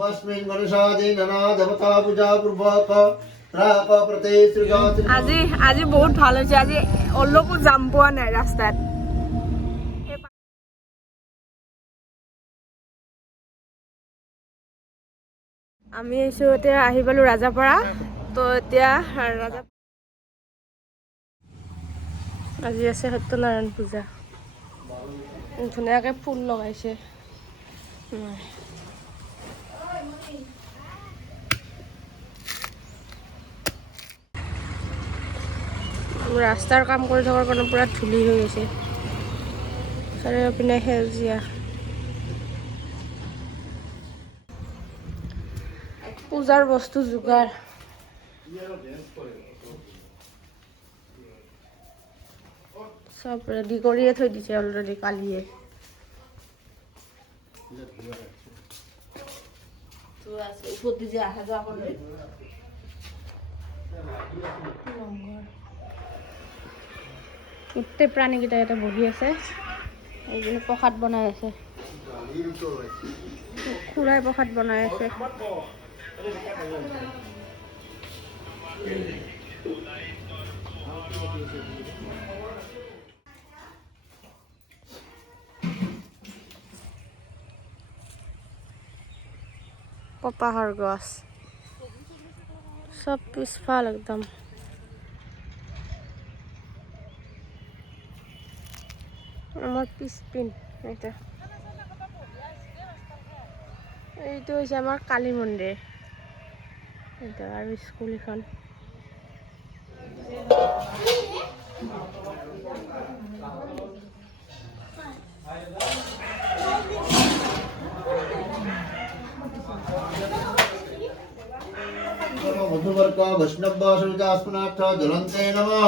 बस्मिन् गणेशादि नना देवता पूजा पूर्वक राप प्रते सृजत আজি বহুত ভাল হৈছে আজি অলপো জাম পোৱা নাই ৰাস্তাত আমি এসো এতিয়া আহি পালো ৰাজাপাৰা তো এতিয়া ৰাজা আজি আছে সত্যনাৰায়ণ পূজা ধুনীয়াকৈ ফুল লগাইছে ৰাস্তাৰ কাম কৰি থকাৰ কাৰণে পুৰা ধূলি হৈ গৈছে চাৰিওপিনে সেউজীয়া পূজাৰ বস্তু যোগাৰ সব ৰেডি কৰিয়ে থৈ দিছে অলৰেডি কালিয়ে গোটেই প্ৰাণীকেইটা ইয়াতে বহি আছে এইজনে প্ৰসাদ বনাই আছে খুৰাই প্ৰসাদ বনাই আছে কপাহৰ গছ সব পিছফাল একদম আমাৰ পিছপিন এটা এইটো হৈছে আমাৰ কালী মন্দিৰ এটা আৰু স্কুল এখন मधुवर्क वैष्णव सूर्यास्मनाथ ज्वलन्ते नमः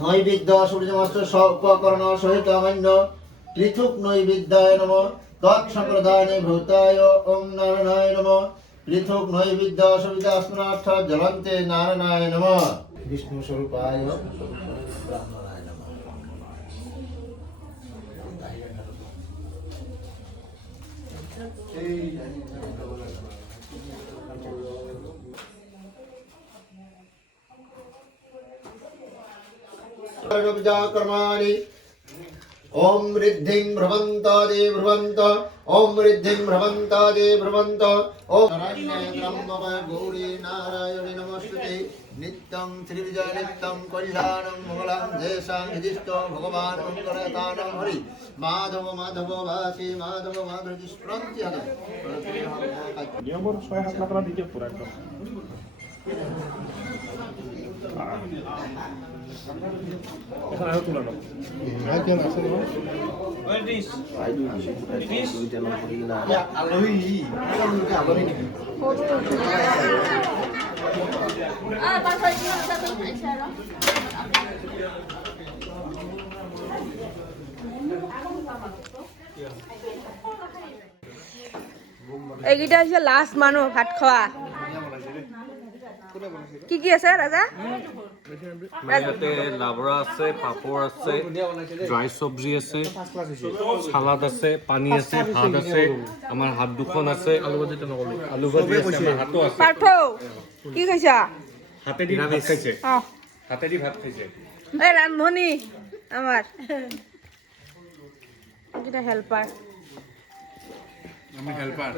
नैवेद्य सूर्यमस्त उपकरण सहित मन्य पृथुक नैवेद्याय नमः तत्संप्रदाने भूताय ओम नारायणाय नमः पृथुक नैवेद्य सूर्यास्मनाथ ज्वलन्ते नारायणाय नमः विष्णु स्वरूपाय ब्रह्मणाय नमः कर्माणि ओम रिद्धिं भ्रवन्तादे भ्रवन्त ओम रिद्धिं भ्रवन्तादे भ्रवन्त ओम नारायणाय ब्रह्मवे गौरी नारायणे नमस्ते नित्यं श्रीविजय नित्यं कल्याणं मंगलं जयसां यदिष्टो भगवान् मंगलदानं हरि माधव माधव भासि माधव माधव कृष्णंति हद नियमर 6-7 लाख দিতে পুরা একদম এখন আৰু তোলা নাও কেন আছে ন ওয়েটিস আইডিস দুইটা নাম পড়ি না আলোই আলোই নেকি পাঁচটা কি আছে তো এছাড়া এইকেইটা হৈছে লাষ্ট মানুহ ভাত খোৱা কি কি আছে ৰাজা ইয়াতে লাবৰা আছে পাপৰ আছে ড্ৰাই চব্জি আছে সালাড আছে পানী আছে ভাত আছে আমাৰ হাত দুখন আছে আলু ভাজি নকলি আলু ভাজি আছে আমাৰ হাতো আছে পাৰ্থ কি খাইছা হাতেদি ভাত খাইছে হাতেদি ভাত খাইছে এই ৰান্ধনী আমাৰ এটা হেল্পাৰ আমি হেল্পাৰ